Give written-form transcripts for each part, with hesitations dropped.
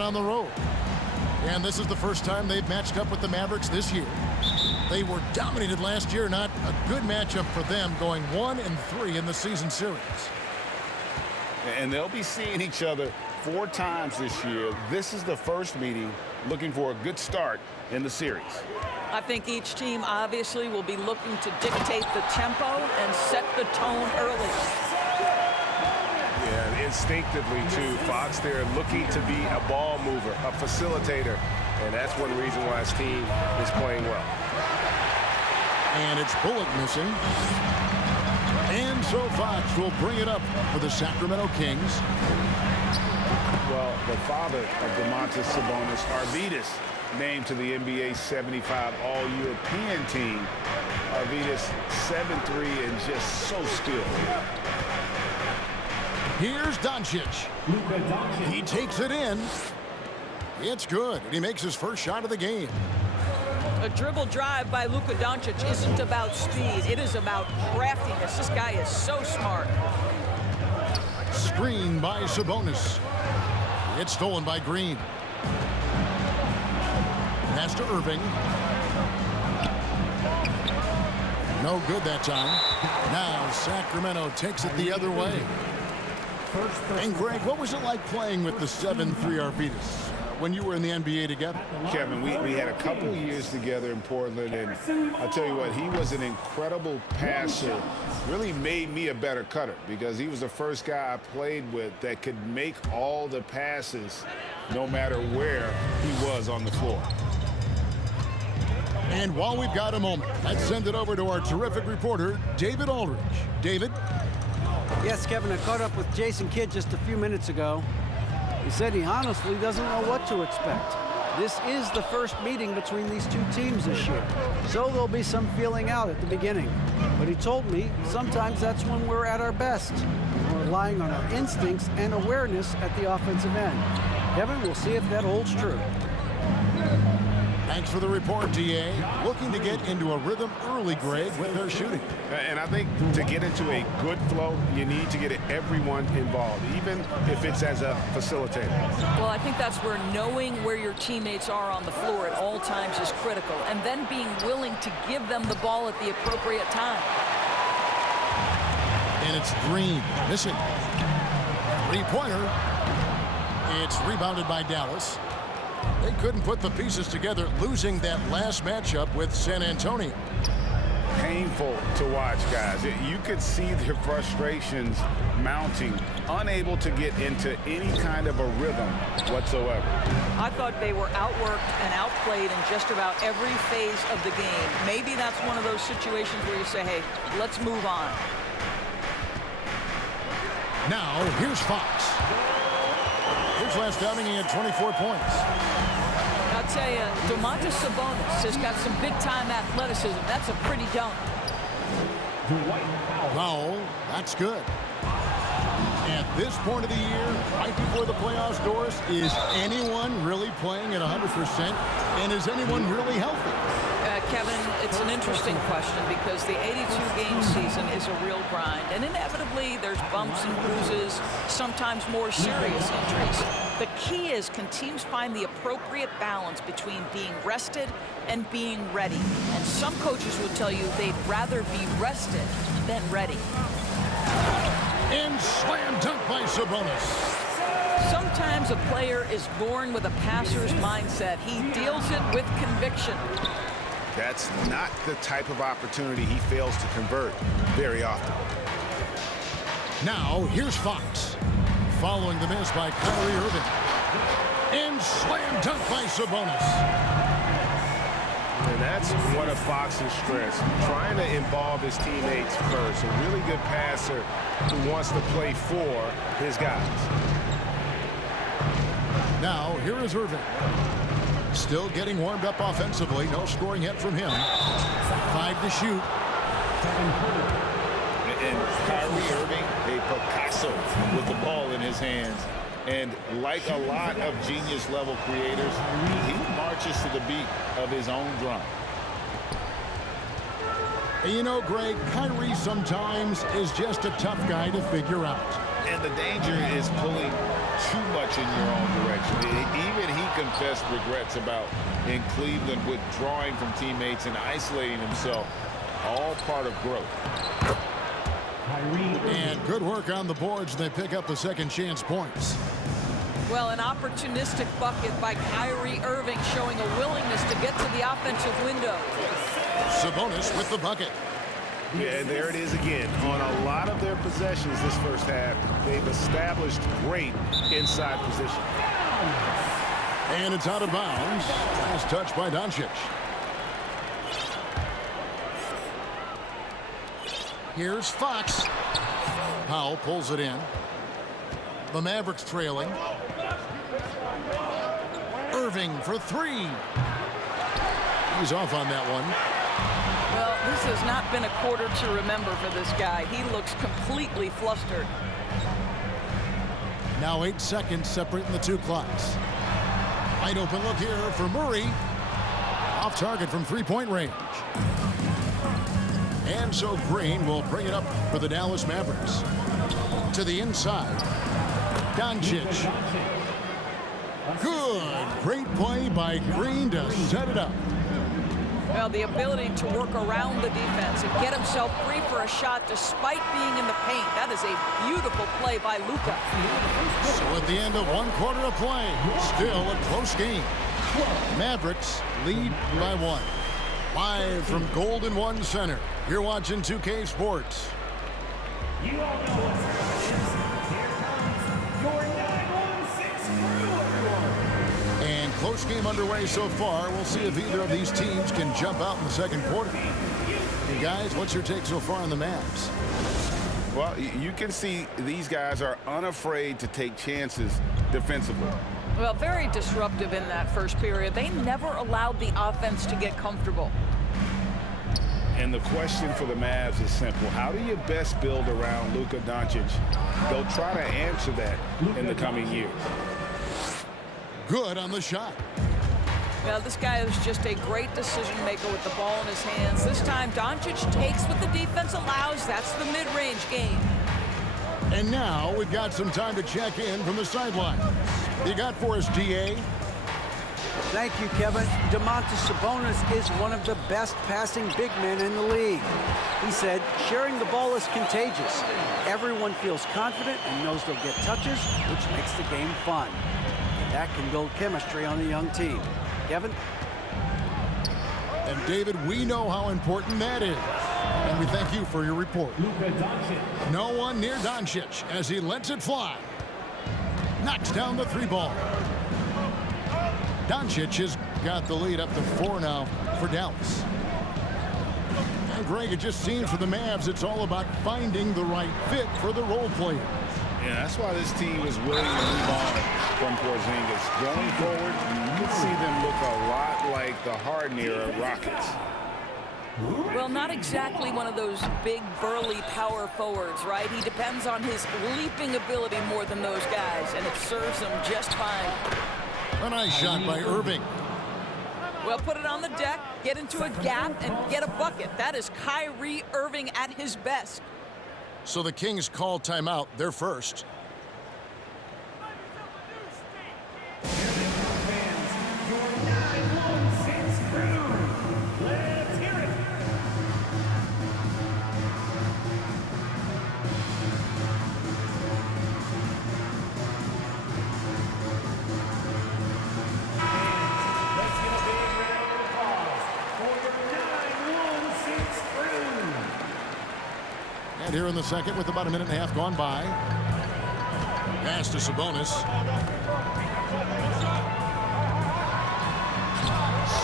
on the road. And this is the first time they've matched up with the Mavericks this year. They were dominated last year. Not a good matchup for them, going 1-3 in the season series. And they'll be seeing each other 4 times this year. This is the first meeting, looking for a good start in the series. I think each team obviously will be looking to dictate the tempo and set the tone early. Yeah, instinctively too. Fox there looking to be a ball mover, a facilitator, and that's one reason why his team is playing well. And it's Bullock missing. And so Fox will bring it up for the Sacramento Kings. Well, the father of Domantas Sabonis, Arvydas, named to the NBA 75 All-European team. Arvydas 7'3" and just so skilled. Here's Doncic. He takes it in. It's good, and he makes his first shot of the game. A dribble drive by Luka Doncic isn't about speed. It is about craftiness. This guy is so smart. Screen by Sabonis. It's stolen by Green. Pass to Irving. No good that time. Now Sacramento takes it the other way. And Greg, what was it like playing with the 7'3" Arvydas when you were in the NBA together? Kevin, we had a couple of years together in Portland, and I'll tell you what, he was an incredible passer. Really made me a better cutter because he was the first guy I played with that could make all the passes no matter where he was on the floor. And while we've got a moment, let's send it over to our terrific reporter, David Aldridge. David? Yes, Kevin, I caught up with Jason Kidd just a few minutes ago. He said he honestly doesn't know what to expect. This is the first meeting between these two teams this year, so there'll be some feeling out at the beginning. But he told me sometimes that's when we're at our best. We're relying on our instincts and awareness at the offensive end. Kevin, we'll see if that holds true. Thanks for the report, D.A. Looking to get into a rhythm early, Greg, with their shooting. And I think to get into a good flow, you need to get everyone involved, even if it's as a facilitator. Well, I think that's where knowing where your teammates are on the floor at all times is critical, and then being willing to give them the ball at the appropriate time. And it's Green missing. Three-pointer. It's rebounded by Dallas. They couldn't put the pieces together, losing that last matchup with San Antonio. Painful to watch, guys. You could see their frustrations mounting, unable to get into any kind of a rhythm whatsoever. I thought they were outworked and outplayed in just about every phase of the game. Maybe that's one of those situations where you say, hey, let's move on. Now, here's Fox. His last outing, he had 24 points. I'll tell you, Domantas Sabonis has got some big-time athleticism. That's a pretty dunk. Foul. That's good. At this point of the year, right before the playoffs doors, is anyone really playing at 100%? And is anyone really healthy? Kevin, it's an interesting question because the 82-game season is a real grind. And inevitably, there's bumps and bruises, sometimes more serious injuries. The key is, can teams find the appropriate balance between being rested and being ready? And some coaches will tell you they'd rather be rested than ready. And slam dunk by Sabonis. Sometimes a player is born with a passer's mindset. He deals it with conviction. That's not the type of opportunity he fails to convert very often. Now, here's Fox. Following the miss by Kyrie Irving. And slam dunk by Sabonis. And that's one of Fox's strengths, trying to involve his teammates first. A really good passer who wants to play for his guys. Now, here is Irving. Still getting warmed up offensively. No scoring yet from him. 5 to shoot. And Kyrie Irving, a Picasso with the ball in his hands. And like a lot of genius-level creators, he marches to the beat of his own drum. And you know, Greg, Kyrie sometimes is just a tough guy to figure out. And the danger is pulling too much in your own direction. Even he confessed regrets about in Cleveland withdrawing from teammates and isolating himself. All part of growth. And good work on the boards. They pick up the second chance points. Well, an opportunistic bucket by Kyrie Irving showing a willingness to get to the offensive window. Sabonis with the bucket. Yeah, and there it is again. On a lot of their possessions this first half, they've established great inside position. And it's out of bounds. Last touch by Doncic. Here's Fox. Powell pulls it in. The Mavericks trailing. Irving for three. He's off on that one. Well, this has not been a quarter to remember for this guy. He looks completely flustered. Now 8 seconds separating the two clocks. Wide open look here for Murray. Off target from three-point range. And so Green will bring it up for the Dallas Mavericks. To the inside. Doncic. Good. Great play by Green to set it up. Well, the ability to work around the defense and get himself free for a shot despite being in the paint. That is a beautiful play by Luka. So at the end of one quarter of play, still a close game. Mavericks lead by 1. Live from Golden One Center. You're watching 2K Sports. You all know what's happening. Here comes your 916 crew. And close game underway so far. We'll see if either of these teams can jump out in the second quarter. And guys, what's your take so far on the Mavs? Well, you can see these guys are unafraid to take chances defensively. Well, very disruptive in that first period. They never allowed the offense to get comfortable. And the question for the Mavs is simple. How do you best build around Luka Doncic? They'll try to answer that in the coming years. Good on the shot. Well, this guy is just a great decision maker with the ball in his hands. This time, Doncic takes what the defense allows. That's the mid-range game. And now we've got some time to check in from the sideline. You got for us, DA? Thank you, Kevin. Domantas Sabonis is one of the best passing big men in the league. He said, sharing the ball is contagious. Everyone feels confident and knows they'll get touches, which makes the game fun. And that can build chemistry on a young team. Kevin? And David, we know how important that is. And we thank you for your report. No one near Doncic as he lets it fly. Knocks down the three ball. Doncic has got the lead up to 4 now for Dallas. And Greg, it just seems for the Mavs, it's all about finding the right fit for the role players. Yeah, that's why this team is willing to move on from Porzingis. Going forward, you can see them look a lot like the Harden era Rockets. Well, not exactly one of those big, burly power forwards, right? He depends on his leaping ability more than those guys, and it serves him just fine. A nice shot by Irving. Well, put it on the deck, get into a gap, and get a bucket. That is Kyrie Irving at his best. So the Kings call timeout. They're first. And here in the second with about a minute and a half gone by. Pass to Sabonis.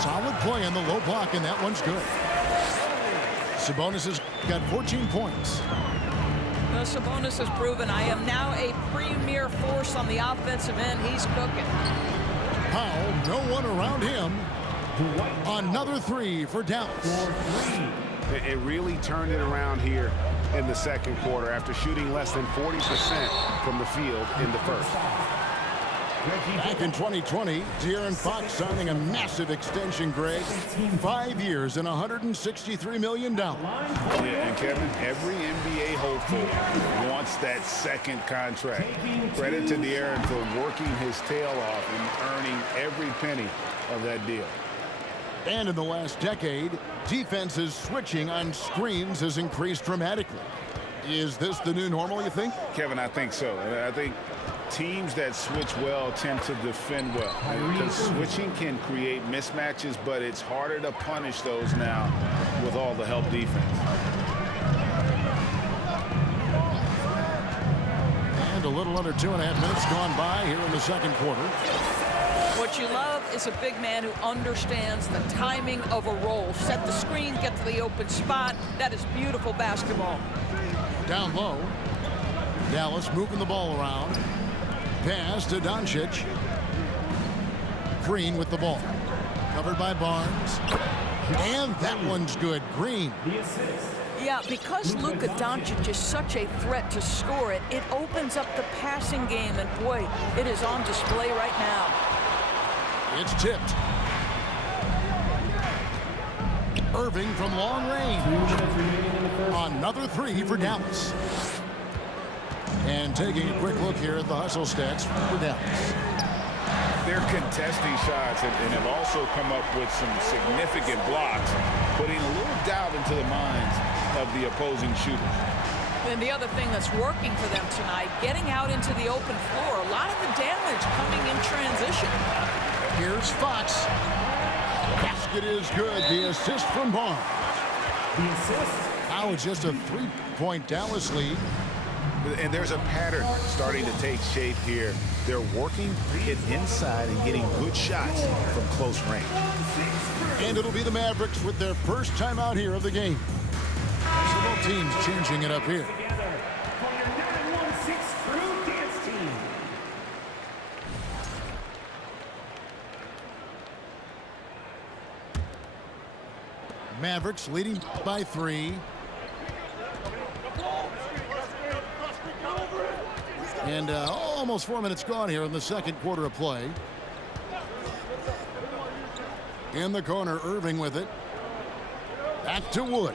Solid play on the low block, and that one's good. Sabonis has got 14 points. Well, Sabonis has proven I am now a premier force on the offensive end. He's cooking. Powell, no one around him. Another three for Dallas. It really turned it around here in the second quarter after shooting less than 40% from the field in the first. Back in 2020, De'Aaron Fox signing a massive extension, Greg. 5 years and $163 million. Yeah, and Kevin, every NBA hopeful wants that second contract. Credit to De'Aaron for working his tail off and earning every penny of that deal. And in the last decade, defenses switching on screens has increased dramatically. Is this the new normal, you think? Kevin, I think so. I think teams that switch well tend to defend well. Because switching can create mismatches, but it's harder to punish those now with all the help defense. And a little under 2.5 minutes gone by here in the second quarter. What you love is a big man who understands the timing of a roll. Set the screen, get to the open spot. That is beautiful basketball. Down low. Dallas moving the ball around. Pass to Doncic. Green with the ball. Covered by Barnes. And that one's good. Green. Yeah, because Luka Doncic is such a threat to score it, it opens up the passing game, and boy, it is on display right now. It's tipped. Irving from long range. Another three for Dallas. And taking a quick look here at the hustle stats for Dallas. They're contesting shots and have also come up with some significant blocks, putting a little doubt into the minds of the opposing shooters. And the other thing that's working for them tonight, getting out into the open floor. A lot of the damage coming in transition. Here's Fox. Basket is good. The assist from Barnes. The assist. Now it's just a 3-point Dallas lead. And there's a pattern starting to take shape here. They're working it inside and getting good shots from close range. And it'll be the Mavericks with their first time out here of the game. So both teams changing it up here. Together for your 916 Crew Dance Team. Mavericks leading by 3. And almost 4 minutes gone here in the second quarter of play. In the corner, Irving with it. Back to Wood.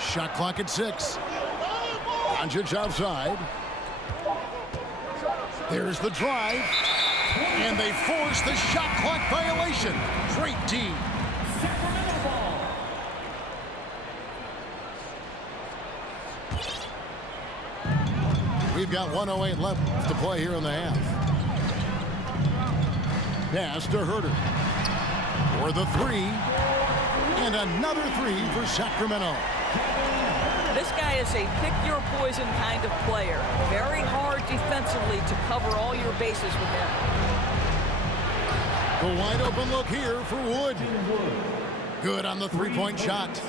Shot clock at 6. Doncic outside. There's the drive. And they force the shot clock violation. Great team. Sacramento ball. We've got 1:08 left to play here in the half. Pass to Herter. For the 3. And another 3 for Sacramento. This guy is a pick-your-poison kind of player. Very hard defensively to cover all your bases with him. The wide open look here for Wood. Good on the 3-point shot.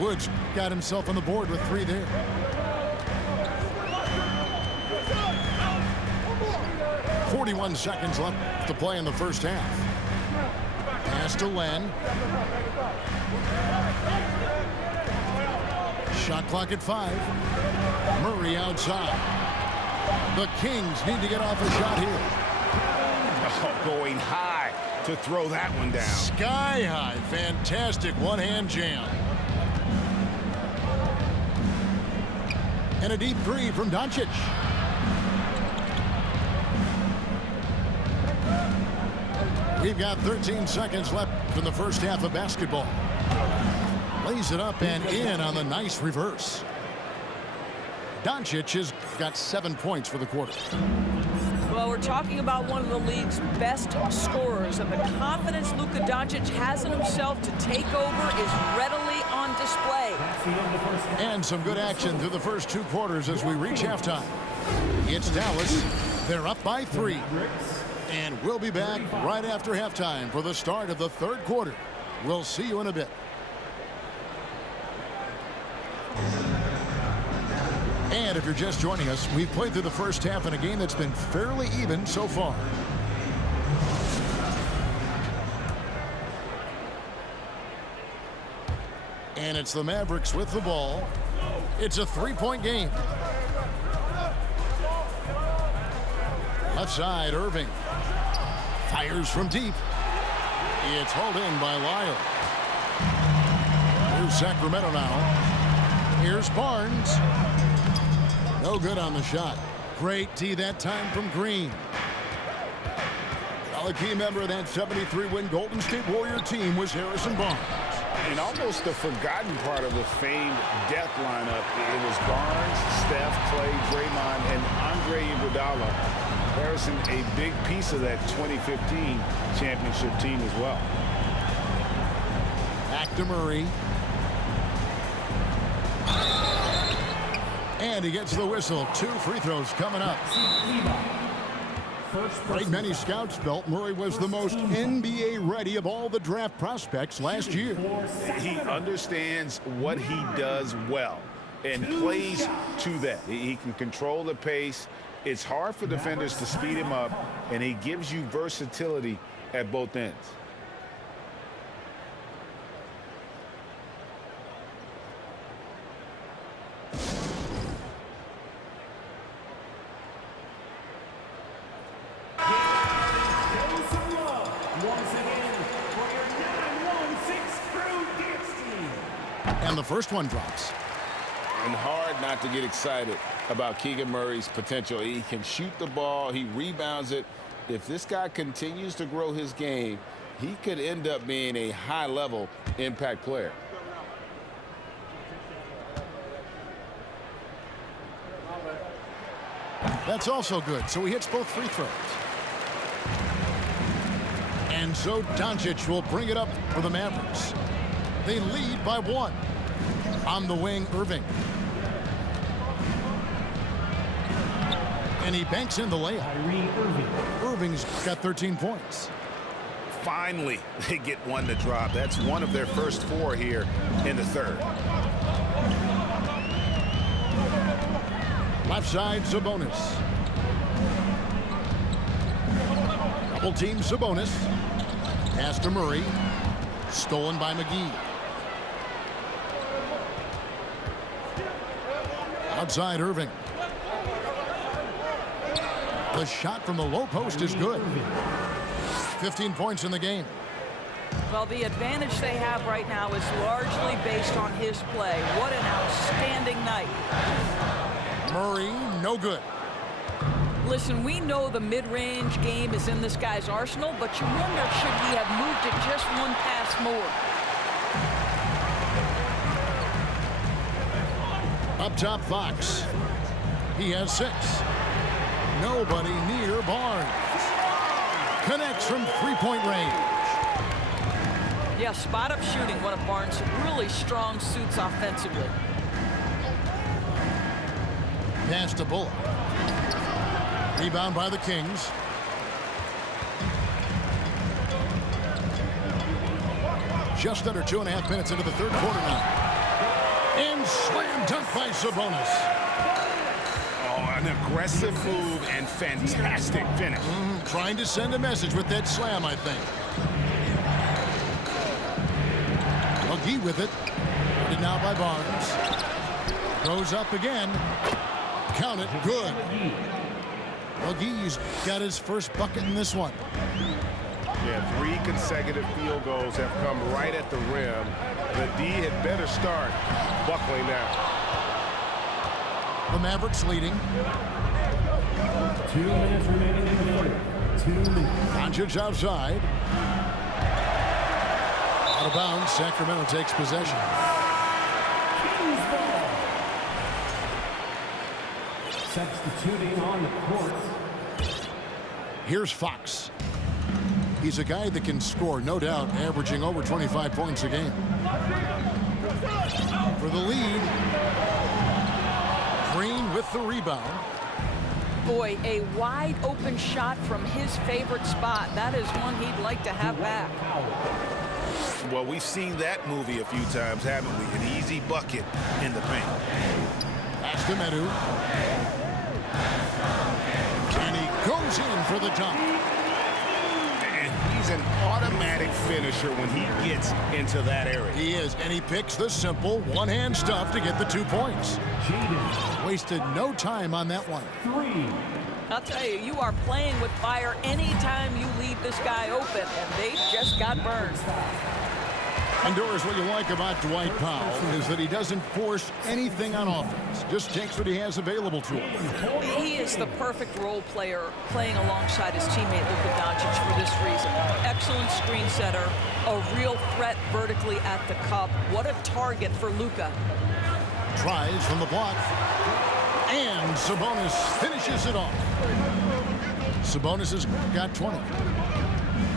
Woods got himself on the board with 3 there. .41 seconds left to play in the first half. Pass to Len. Shot clock at 5. Murray outside. The Kings need to get off a shot here. Oh, going high to throw that one down. Sky high. Fantastic one-hand jam. And a deep 3 from Doncic. We've got 13 seconds left in the first half of basketball. Lays it up and in on the nice reverse. Doncic has got 7 points for the quarter. Well, we're talking about one of the league's best scorers, and the confidence Luka Doncic has in himself to take over is readily on display. That's the end of the first half. And some good action through the first 2 quarters as we reach halftime. It's Dallas. They're up by 3. And we'll be back right after halftime for the start of the third quarter. We'll see you in a bit. And if you're just joining us, we've played through the first half in a game that's been fairly even so far. And it's the Mavericks with the ball. It's a 3-point game. Left side, Irving. Fires from deep. It's hauled in by Lyle. Here's Sacramento now. Here's Barnes. No good on the shot. Great tee that time from Green. Well, a key member of that 73-win Golden State Warrior team was Harrison Barnes. And almost the forgotten part of the famed death lineup, it was Barnes, Steph, Clay, Draymond, and Andre Iguodala. Harrison, a big piece of that 2015 championship team as well. Back to Murray. And he gets the whistle. 2 free throws coming up. Like many scouts felt, Murray was the most NBA ready of all the draft prospects last year. He understands what he does well and plays to that. He can control the pace. It's hard for defenders to speed him up, and he gives you versatility at both ends. And the first one drops. And hard not to get excited about Keegan Murray's potential. He can shoot the ball. He rebounds it. If this guy continues to grow his game, he could end up being a high-level impact player. That's also good, so he hits both free throws. And so Doncic will bring it up for the Mavericks. They lead by 1. On the wing, Irving. And he banks in the layup. Kyrie Irving. Irving's got 13 points. Finally, they get one to drop. That's one of their first 4 here in the third. Left side, Sabonis. Double team Sabonis. Pass to Murray. Stolen by McGee. Outside Irving. The shot from the low post is good. 15 points in the game. Well, the advantage they have right now is largely based on his play. What an outstanding night. Murray, no good. Listen, we know the mid-range game is in this guy's arsenal, but you wonder, should he have moved it just one pass more? Up top, Fox. He has 6. Nobody near Barnes. Connects from three-point range. Yeah, spot-up shooting, one of Barnes' really strong suits offensively. Pass to Bullock. Rebound by the Kings. Just under 2.5 minutes into the third quarter now. And slam dunk by Sabonis. Oh, an aggressive move and fantastic finish. Trying to send a message with that slam, I think. McGee with it. Guarded now by Barnes. Goes up again. Count it. Good. McGee's got his first bucket in this one. Yeah, 3 consecutive field goals have come right at the rim. The D had better start buckling now. The Mavericks leading. 2 minutes remaining in the fourth. 2 minutes. Doncic outside. Out of bounds. Sacramento takes possession. Kings ball. Substituting on the court. Here's Fox. He's a guy that can score, no doubt, averaging over 25 points a game. For the lead. Green with the rebound. Boy, a wide open shot from his favorite spot. That is one he'd like to have back. Well, we've seen that movie a few times, haven't we? An easy bucket in the paint. Pass to Medu. And he goes in for the dunk. And he's an automatic finisher when he gets into that area. He is, and he picks the simple one-hand stuff to get the 2 points. Jaden. Wasted no time on that one. 3. I'll tell you, you are playing with fire anytime you leave this guy open, and they just got burned. And Doris, what you like about Dwight Powell is that he doesn't force anything on offense. Just takes what he has available to him. He is the perfect role player playing alongside his teammate Luka Doncic for this reason. Excellent screen setter, a real threat vertically at the cup. What a target for Luka. Tries from the block. And Sabonis finishes it off. Sabonis has got 20.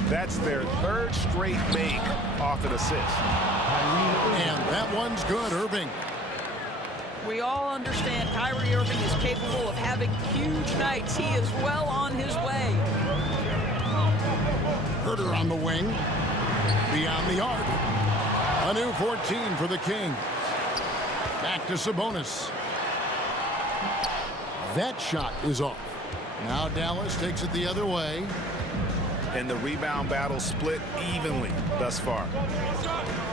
That's their third straight make off an assist. And that one's good, Irving. We all understand Kyrie Irving is capable of having huge nights. He is well on his way. Herter on the wing. Beyond the arc. A new 14 for the King. Back to Sabonis. That shot is off. Now Dallas takes it the other way. And the rebound battle split evenly thus far.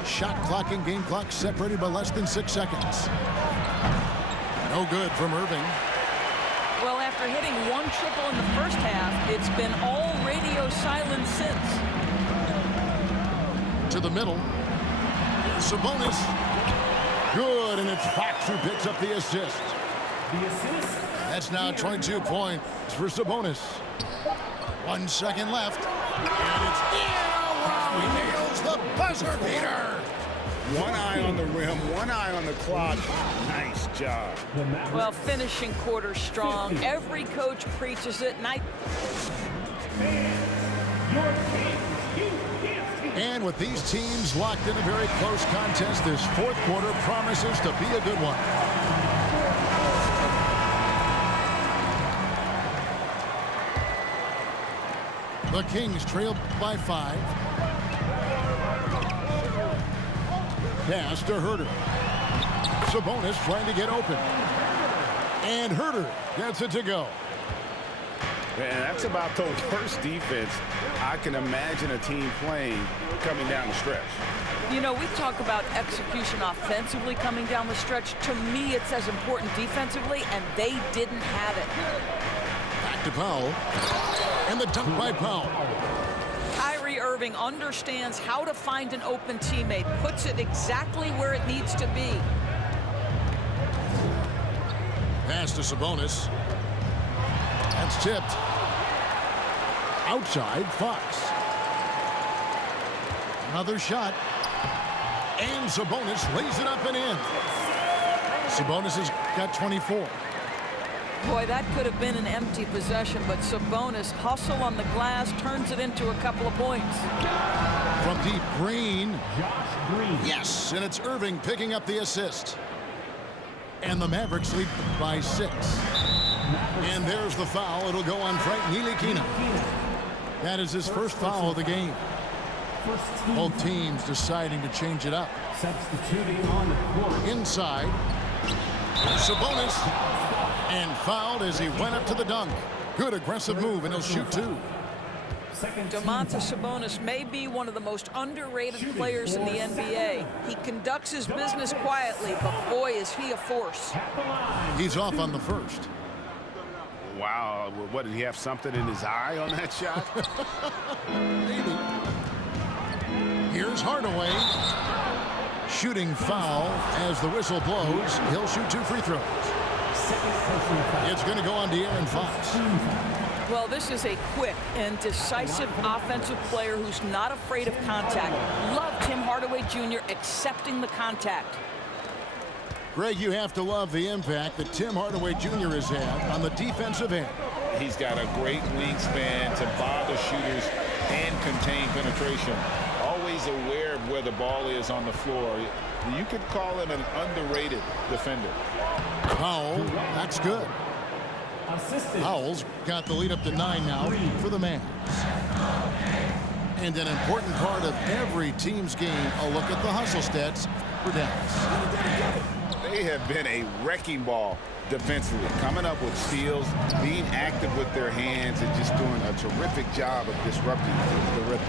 Shot clock and game clock separated by less than 6 seconds. No good from Irving. Well, after hitting one triple in the first half, it's been all radio silence since. To the middle. Sabonis. Good, and it's Fox who picks up the assist. The assist. That's now 22 points for Sabonis. 1 second left. And it's wow, he nails the buzzer beater. One eye on the rim, one eye on the clock. Nice job. Well, finishing quarter strong. Every coach preaches it, and And with these teams locked in a very close contest, this fourth quarter promises to be a good one. The Kings trail by 5. Pass to Herter. Sabonis trying to get open. And Herter gets it to go. Man, that's about the worst defense I can imagine a team playing coming down the stretch. you know, we talk about execution offensively coming down the stretch. To me, it's as important defensively, and they didn't have it. Back to Powell. And the dunk by Powell. Kyrie Irving understands how to find an open teammate, puts it exactly where it needs to be. Pass to Sabonis. That's tipped. Outside, Fox. Another shot. And Sabonis lays it up and in. Sabonis has got 24. Boy, that could have been an empty possession, but Sabonis hustle on the glass, turns it into a couple of points. From deep, Green. Yes, and it's Irving picking up the assist. And the Mavericks lead by 6. And there's the foul. It'll go on Frank Ntilikina. That is his first foul of the game. Both teams deciding to change it up. Substituting on the court. Inside. Sabonis. And fouled as he went up to the dunk. Good aggressive move, and he'll shoot 2. Domantas Sabonis may be one of the most underrated players in the NBA. He conducts his business quietly, but boy, is he a force. He's off on the first. Wow, what, did he have something in his eye on that shot? Maybe. Here's Hardaway. Shooting foul as the whistle blows. He'll shoot 2 free throws. It's going to go on De'Aaron Fox. Well, this is a quick and decisive offensive player who's not afraid of contact. Love Tim Hardaway Jr. accepting the contact. Greg, you have to love the impact that Tim Hardaway Jr. has had on the defensive end. He's got a great wingspan to bother shooters and contain penetration. Always aware of where the ball is on the floor. You could call him an underrated defender. Powell, that's good. Powell's got the lead up to 9 now for the Mavs. And an important part of every team's game, a look at the hustle stats for Dallas. They have been a wrecking ball defensively, coming up with steals, being active with their hands, and just doing a terrific job of disrupting the rhythm.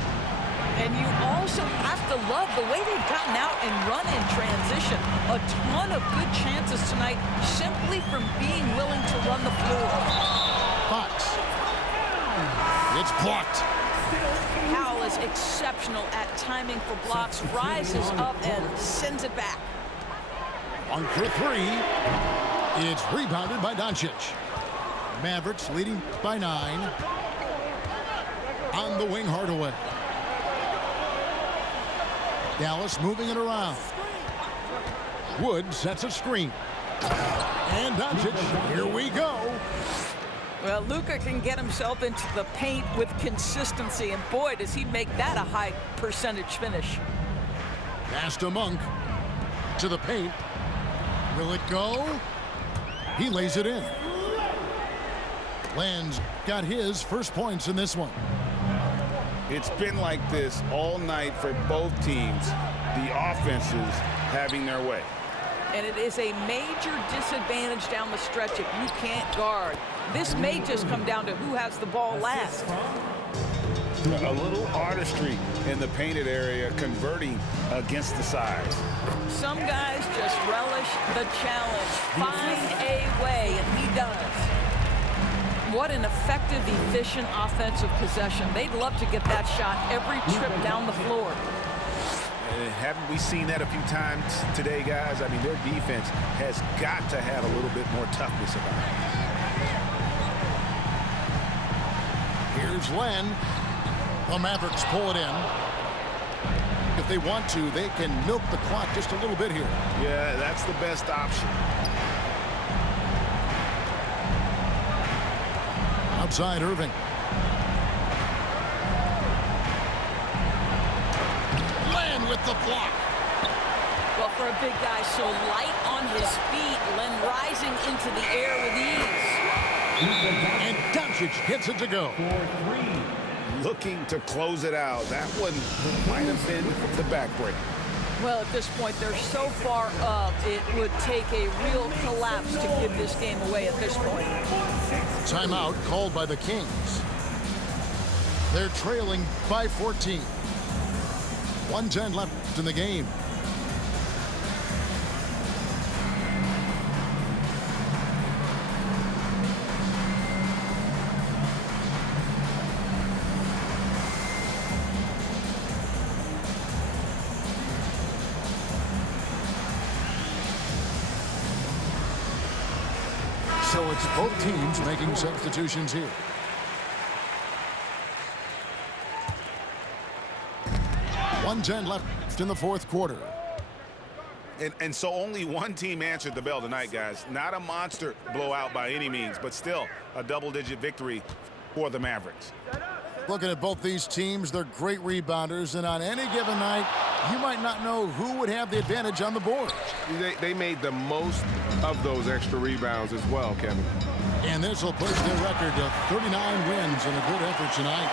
And you also have to love the way they've gotten out and run in transition. A ton of good chances tonight simply from being willing to run the floor. Fox. It's blocked. Howell is exceptional at timing for blocks, rises up and sends it back. On for three. It's rebounded by Doncic. Mavericks leading by 9. On the wing, Hardaway. Dallas moving it around. Wood sets a screen. And Doncic, here we go. Well, Luka can get himself into the paint with consistency, and boy, does he make that a high percentage finish. Pass to Monk. To the paint. Will it go? He lays it in. Land's got his first points in this one. It's been like this all night for both teams. The offenses having their way. And it is a major disadvantage down the stretch if you can't guard. This may just come down to who has the ball last. A little artistry in the painted area, converting against the size. Some guys just relish the challenge. Find a way, and he does. What an effective, efficient offensive possession. They'd love to get that shot every trip down the floor. Haven't we seen that a few times today, guys? I mean, their defense has got to have a little bit more toughness about it. Here's Len. The Mavericks pull it in. If they want to, they can milk the clock just a little bit here. Yeah, that's the best option. Outside Irving. Len with the block. Well, for a big guy so light on his feet, Len rising into the air with ease. And Doncic hits it to go. Looking to close it out. That one might have been the backbreaker. Well, at this point, they're so far up, it would take a real collapse to give this game away at this point. Timeout called by the Kings. They're trailing by 14. 1:10 left in the game. So it's both teams making substitutions here. .110 left in the fourth quarter. And so only one team answered the bell tonight, guys. Not a monster blowout by any means, but still a double-digit victory for the Mavericks. Looking at both these teams, they're great rebounders, and on any given night, you might not know who would have the advantage on the board. They made the most of those extra rebounds as well, Kevin. And this will push their record to 39 wins and a good effort tonight.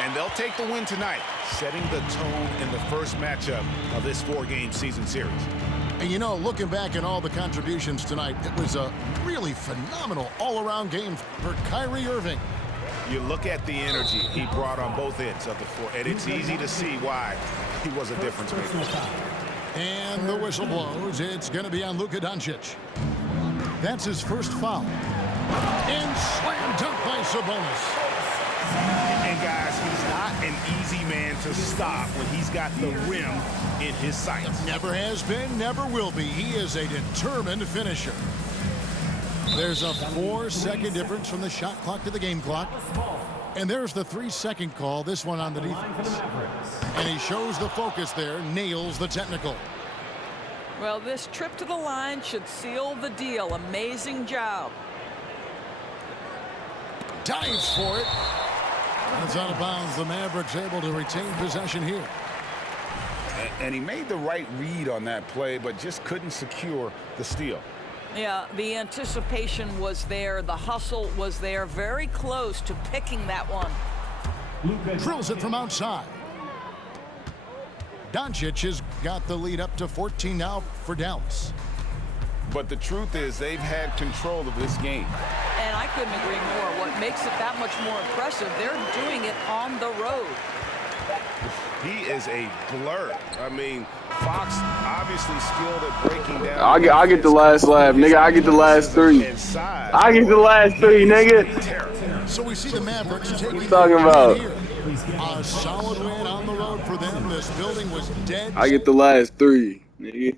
And they'll take the win tonight, setting the tone in the first matchup of this 4-game season series. And you know, looking back at all the contributions tonight, it was a really phenomenal all-around game for Kyrie Irving. You look at the energy he brought on both ends of the floor, and it's easy to see why he was a difference maker. And the whistle blows. It's going to be on Luka Doncic. That's his first foul. And slam dunk by Sabonis. And guys, he's not an easy man to stop when he's got the rim in his sights. Never has been, never will be. He is a determined finisher. There's a 4-second difference from the shot clock to the game clock. And there's the 3-second call, this one on the defense. And he shows the focus there, nails the technical. Well, this trip to the line should seal the deal. Amazing job. Dives for it. It's out of bounds. The Mavericks able to retain possession here. And he made the right read on that play, but just couldn't secure the steal. Yeah, the anticipation was there. The hustle was there. Very close to picking that one. Drills it from outside. Doncic has got the lead up to 14 now for Dallas. But the truth is they've had control of this game. And I couldn't agree more. What makes it that much more impressive, they're doing it on the road. He is a blur. I mean, Fox obviously skilled at breaking down. I get the last laugh, nigga. I get the last three. I get the last three, nigga. So we see the Mavericks taking What you talking about? here. A solid win on the road for them. This building was dead. I get the last three, nigga.